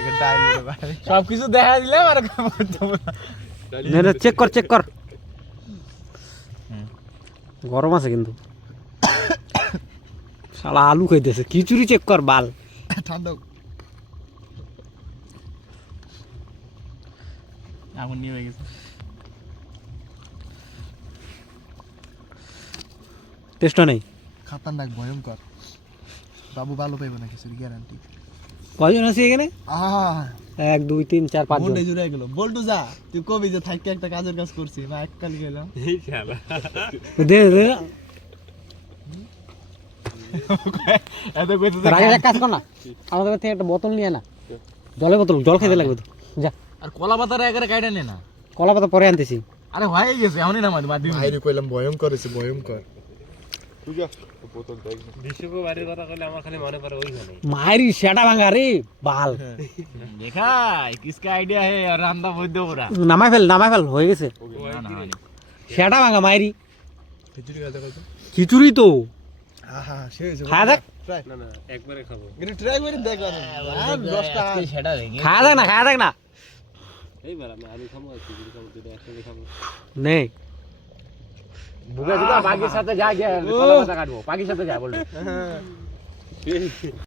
আগে ডাইল রে ভাই সব কিছু দেখা দিলাম আর নে চেক কর গরম আছে কিন্তু শালা আলু খাইতেছে খিচুড়ি চেক কর বাল ঠান্ডা আগুন নিয়ে হয়ে গেছে টেস্ট নেই খতরনাক ভয়ঙ্কর বাবু ভালো পাইবো না কিছু গ্যারান্টি কয়জন আছে এখানে আহ 1 2 3 4 5 জন বলটে জুড়ে গেল বলটু যা তুই কবি যে থাকতে একটা কাজের কাজ করছিস না এককাল গেলাম দে এত কইতে রাগে এক কাজ কর না আমাদের থেকে একটা বোতল নিয়ে না জল খেতে লাগবে তো যা আর কলা পাতার একেবারে কাইটা নে না কলা পাতা পরে আনতেছি আরে হয়ে গেছে এমনই না মাদি ভাইরে কইলাম ভয়ঙ্কর হইছে ভয়ঙ্কর মারি সেটা ভাঙা রে বাল देखा किसका आइडिया है और रांदा बोल दो पूरा নামাই ফেল হয়ে গেছে সেটা ভাঙা মারি খিচুড়ি খাইতে খাইতে খিচুড়ি তো আহা সে হইছে খায়া দেখ ট্রাই না একবারে খাবো কিন্তু ট্রাই করে দেখ আর 10টা সেটা দেंगे খায়া দেখ না এইবার আমি আলু খাবো আর খিচুড়ি খাবো দুটো একসাথে খাবো নেই বুকা পাখির সাথে যা গিয়া কলা পাতা কাটবো পাখির সাথে যা বলবো